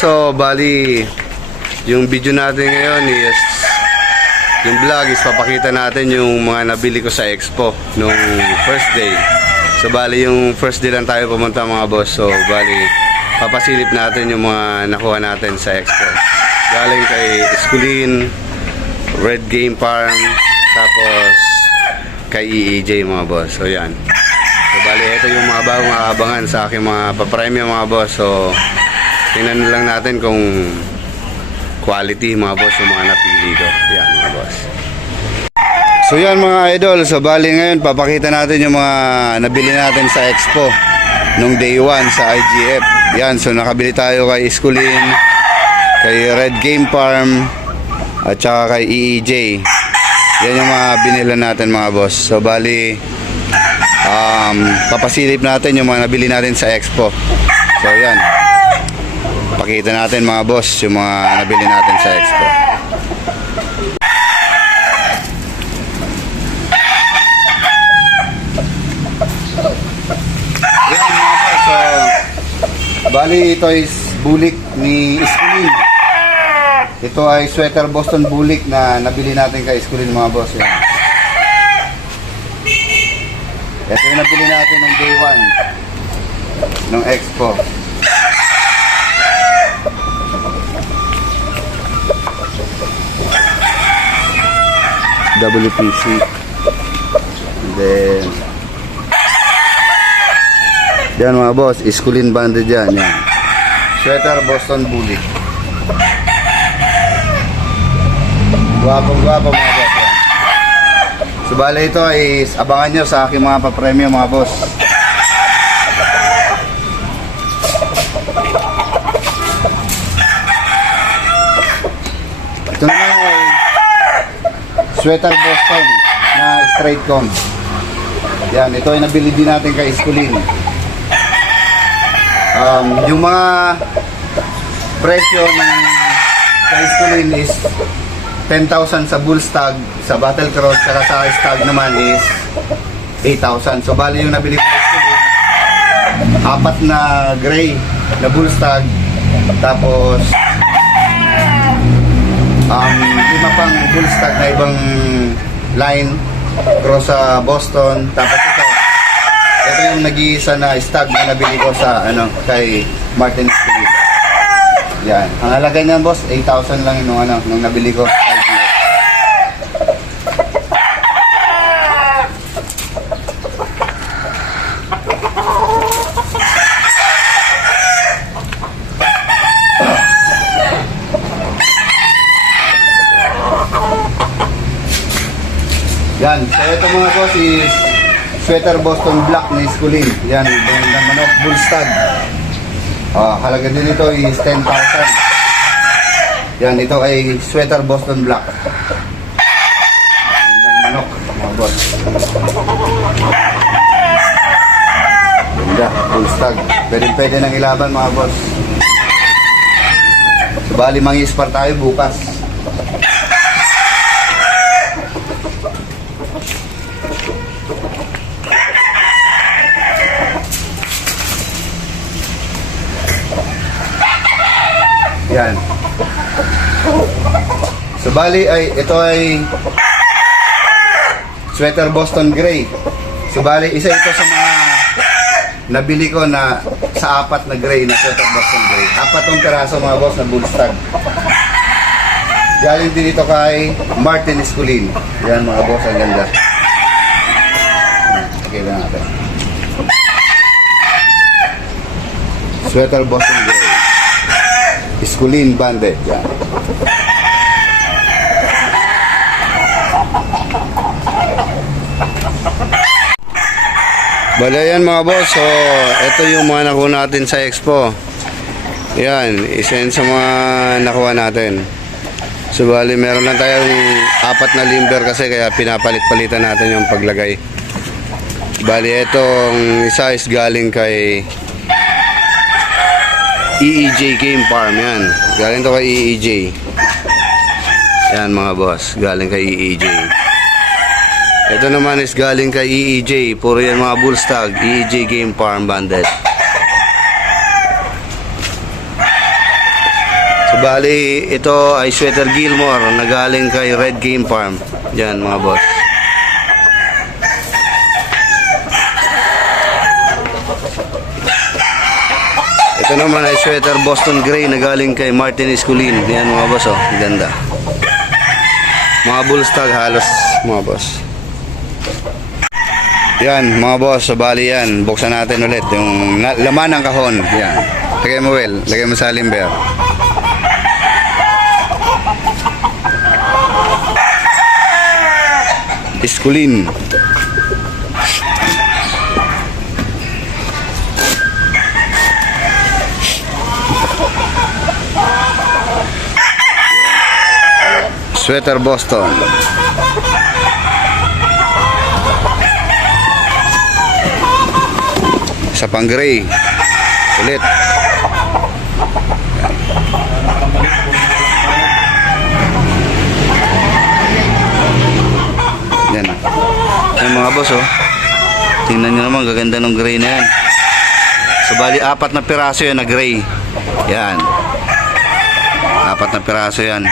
So, bali, yung video natin ngayon is, yung vlog is papakita natin yung mga nabili ko sa expo nung first day. So, bali, yung first day lang tayo pumunta mga boss. So, bali, papasilip natin yung mga nakuha natin sa expo. Galing kay Esculin, Red Game Farm, tapos kay EEJ mga boss. So, yan. So, bali, ito yung mga bagong aabangan sa aking mga papremyo mga boss. So, tingnan lang natin kung quality mga boss yung mga napili ko. Yan mga boss. So yan mga idol, so bali ngayon papakita natin yung mga nabili natin sa Expo nung day 1 sa IGF. Yan, so nakabili tayo kay Iskulin, kay Red Game Farm, at saka kay EEJ. Yan yung mga binila natin mga boss. So bali, um, papasilip natin yung mga nabili natin sa Expo. So yan. Pakita natin mga boss yung mga nabili natin sa Expo. Yan mga boss. So, bali ito is bulik ni Iskulin. Ito ay sweater Boston bulik na nabili natin kay Iskulin mga boss. Yan. Ito yung nabili natin ng day 1 ng Expo. WPC. And then, yan mga boss, iskulin banded yan. yan. Sweater Boston Bully. Gwapong gwapo mga boss. Yan. So bale ito is abangan nyo sa aking mga papremyo mga boss. Ito naman sweater Boston na straight comb. Yan, ito ay nabili din natin kay Iskulin. Um, yung mga presyo ng kay Iskulin is 10,000 sa bull stag, sa battle cross, saka sa stag naman is 8,000. So bali yung nabili ko kay Iskulin, apat na gray na bull stag, tapos um, lima pang bull stag na ibang line. Cross sa Boston. Tapos ito ito yung nag-iisa na stag na nabili ko sa ano kay Martin Street yan. Ang halaga niyan boss 8,000 lang yung ano nung nabili ko sa IGF. Yan. So ito mga boss is sweater Boston Black ni Skulin. Yan. Ng manok. Bullstag. Ah, halaga din ito is 10,000. Yan. Ito ay sweater Boston Black. Brand ng manok. Mga boss. Ganda. Bullstag. Pwede pwede nang ilaban mga boss. Bali mangispar tayo bukas. Yan. So bali ay ito ay sweater Boston Gray. So bali isa ito sa mga nabili ko na sa apat na gray na sweater Boston Gray. Apat tong piraso mga boss na bullstag. Galing din ito kay Martin Esculin. Yan mga boss, ang ganda. Okay lang natin. Sweater Boston Gray. Iskulin Banded. Yan. Bala yan mga boss. So, ito yung mga nakuha natin sa expo. Yan, yan sa mga nakuha natin. So, bali, meron lang tayong apat na limber kasi kaya pinapalit-palitan natin yung paglagay. Bali, itong isa is galing kay EEJ Game Farm yan. Galing to kay EEJ. Yan mga boss, galing kay EEJ. Ito naman is galing kay EEJ. Puro yan mga bullstag. EEJ Game Farm Banded. Bali, ito ay Sweater Gilmore na galing kay Red Game Farm. Yan mga boss. Ito naman ay Sweater Boston Gray na galing kay Martin Esculin. Yan mga boss oh, ganda. Mga bullstag halos mga boss. Yan mga boss, so bali yan. Buksan natin ulit yung laman ng kahon. Yan. Lagay mo well, lagay mo sa limber. Iskulin. Sweater Boston. Isa pang gray. Ulit. Yan. Yan mga boss oh. Tingnan nyo naman, gaganda ng gray na yan. So bali, apat na piraso yan na gray. Yan. Apat na piraso yan.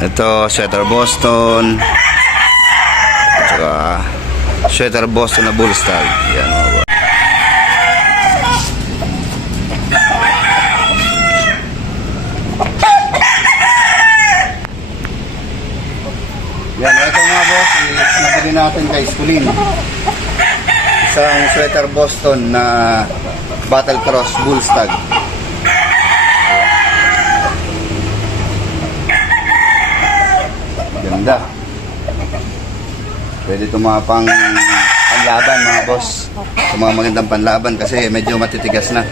Ito, sweater Boston. At saka, sweater Boston na bullstag. Yan mga boss. Yan, ito mga boss, is nabili natin kay Skulin. Isang sweater Boston na Battle Cross Bullstag. Ganda. Pwede ito mga pang panlaban mga boss. Ito mga magandang panlaban kasi medyo matitigas na.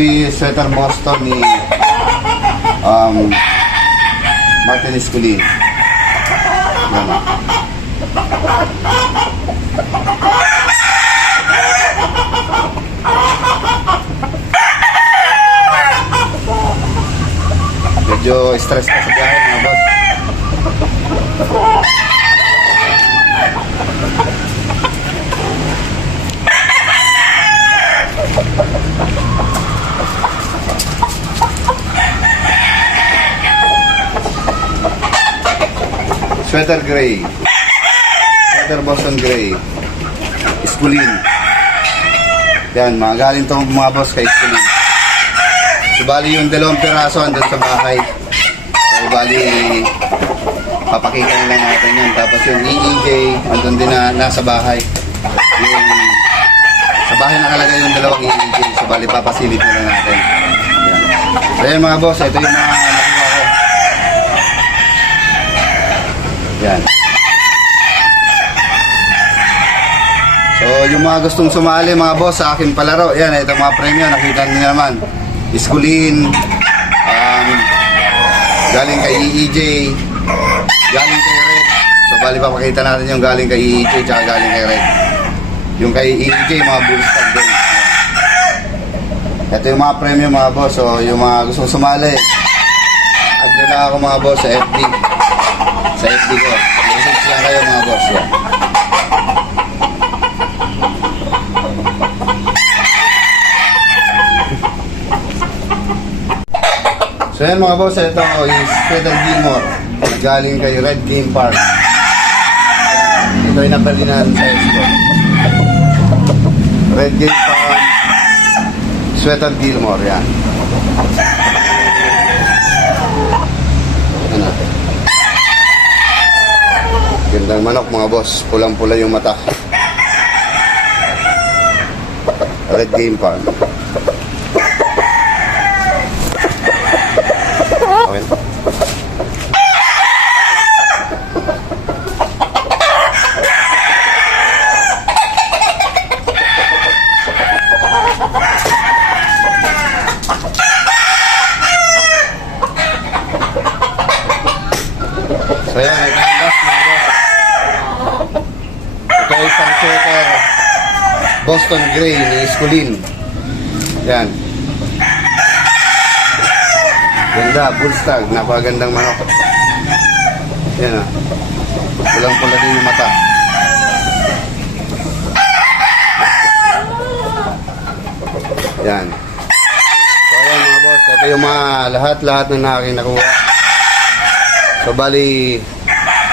Ito yung sweater Boston ni um, Martin Esculin. Yan. Medyo stress ka sa mga boss. Sweater gray. Sweater Boston gray. Iskulin. Yan, mga galing tong mga boss kay Iskulin. So, yung dalawang piraso andun sa bahay. So, bali, papakita na natin yan. Tapos yung EEJ, andun din na nasa bahay. Yung, sa bahay nakalagay yung dalawang EEJ. So, bali, papasilip na natin. Yan. So, yan mga boss, ito yung mga nakuha ko. Yan. So, yung mga gustong sumali, mga boss, sa akin palaro, yan, ito mga premyo, nakita niyo naman. Iskulin, um, galing kay EEJ, galing kay Red. So, bali pa pakita natin yung galing kay EEJ, tsaka galing kay Red. Yung kay EEJ, mga bullstag din. Ito yung mga premyo, mga boss. So, yung mga gustong sumali, add nyo lang ako, mga boss, sa FB sa FB ko. Message lang kayo mga boss. Yan. So yan mga boss, ito is Peter Gilmore. Galing kay Red Game Park. Ito yung napali natin sa expo. Red Game Park. Sweater Gilmore, yan. Ano? Gandang manok mga boss. Pulang-pula yung mata. Red Game Farm. Okay. na. So yan, ito yung last mga boss. Ito ay isang sweater Boston Gray ni Esculin. Yan. Ganda, bullstag. Napakagandang manok. Yan ah. Pulang-pula din yung mata. Yan. So ayan mga boss, ito yung mga lahat-lahat na aking nakuha. So bali,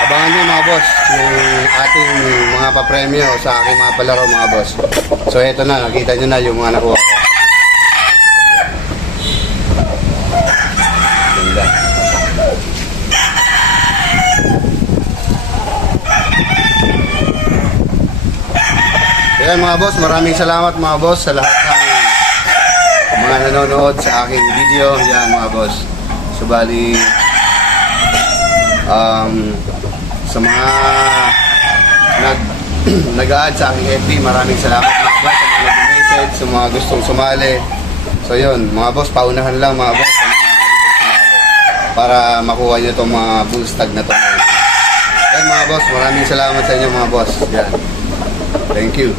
abangan nyo mga boss, yung ating mga papremyo sa aking mga palaro mga boss. So ito na, nakita nyo na yung mga nakuha ko. Ayan mga boss, maraming salamat mga boss sa lahat ng mga nanonood sa aking video. Yan mga boss. So bali, um, sa mga nag nag-add sa aking FB, maraming salamat mga boss sa mga nag-message, sa mga gustong sumali. So yun, mga boss, paunahan lang mga boss sa mga gustong sumali para makuha nyo itong mga bullstag na to. Yan mga boss, maraming salamat sa inyo mga boss. Yan. Thank you.